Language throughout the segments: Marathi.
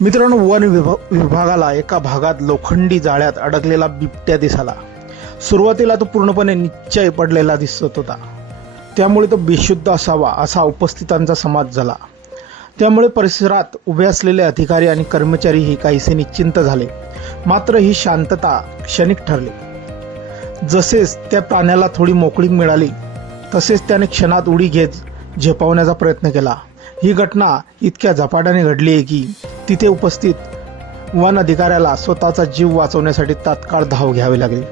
मित्रांनो, वन विभागाला एका भागात लोखंडी जाळ्यात अडकलेला बिबट्या दिसला। सुरुवातीला तो पूर्णपणे निश्चय पडलेला दिसत होता, त्यामुळे तो बेशुद्ध असावा असा उपस्थितांचा समज झाला। त्यामुळे परिसरात उभे असलेले अधिकारी आणि कर्मचारीही काहीसे निश्चिंत झाले। मात्र ही शांतता क्षणिक ठरली। जसेच त्या प्राण्याला थोडी मोकळीक मिळाली तसेच त्याने क्षणात उडी घेत झेपावण्याचा प्रयत्न केला। ही घटना इतक्या झपाट्याने घडली आहे की तिथे उपस्थित वन अधिकाऱ्याला स्वतःचा जीव वाचवण्यासाठी तात्काळ धाव घ्यावी लागली।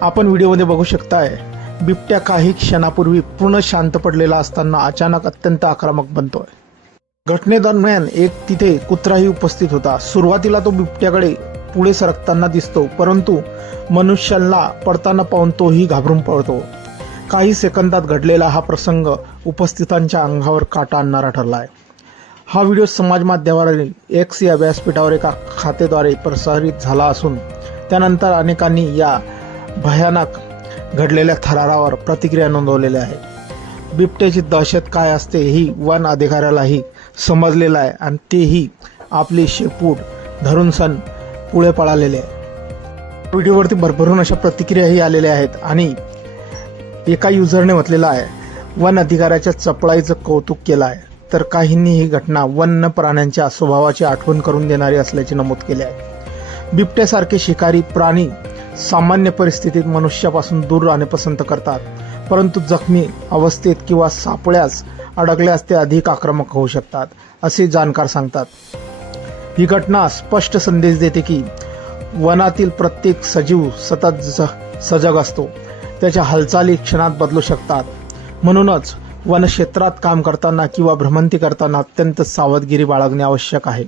आपण व्हिडिओमध्ये बघू शकताय, बिबट्या काही क्षणापूर्वी पूर्ण शांत पडलेला असताना अचानक अत्यंत आक्रमक बनतोय। घटनेदरम्यान एक तिथे कुत्राही उपस्थित होता। सुरुवातीला तो बिबट्याकडे पुढे सरकताना दिसतो, परंतु मनुष्याला पडताना पाहून तोही घाबरून पळतो। काही सेकंदात घडलेला हा प्रसंग उपस्थितांच्या अंगावर काटा आणणारा ठरला आहे। हा व्हिडिओ समाज माध्यमावरील एक्स या व्यासपीठावर एका खातेद्वारे प्रसारित झाला असून त्यानंतर अनेकांनी या भयानक घडलेल्या थरारावर प्रतिक्रिया नोंदवलेल्या आहेत। बिबट्याची दहशत काय असते ही वन अधिकाऱ्यालाही समजलेलं आहे आणि तेही आपली शेपूट धरून सण पुढे पळालेले आहे। व्हिडिओवरती भरभरून अशा प्रतिक्रियाही आलेल्या आहेत आणि एका युजरने म्हटलेलं आहे, वन अधिकाऱ्याच्या चपळाईचं कौतुक केलं आहे, तर काहींनी ही घटना वन्य प्राण्यांच्या स्वभावाची आठवण करून देणारी असल्याचे नमूद केले आहे। बिबट्यासारखे शिकारी प्राणी सामान्य परिस्थितीत मनुष्यापासून दूर राहणे पसंत करतात, परंतु जखमी अवस्थेत किंवा सापळ्यास अडकल्यास ते अधिक आक्रमक होऊ शकतात, असे जाणकार सांगतात। ही घटना स्पष्ट संदेश देते की वनातील प्रत्येक सजीव सतत सजग असतो, त्याच्या हालचाली क्षणात बदलू शकतात। म्हणूनच वनक्षेत्रात काम करताना किंवा भ्रमंती करताना अत्यंत सावधगिरी बाळगणे आवश्यक आहे।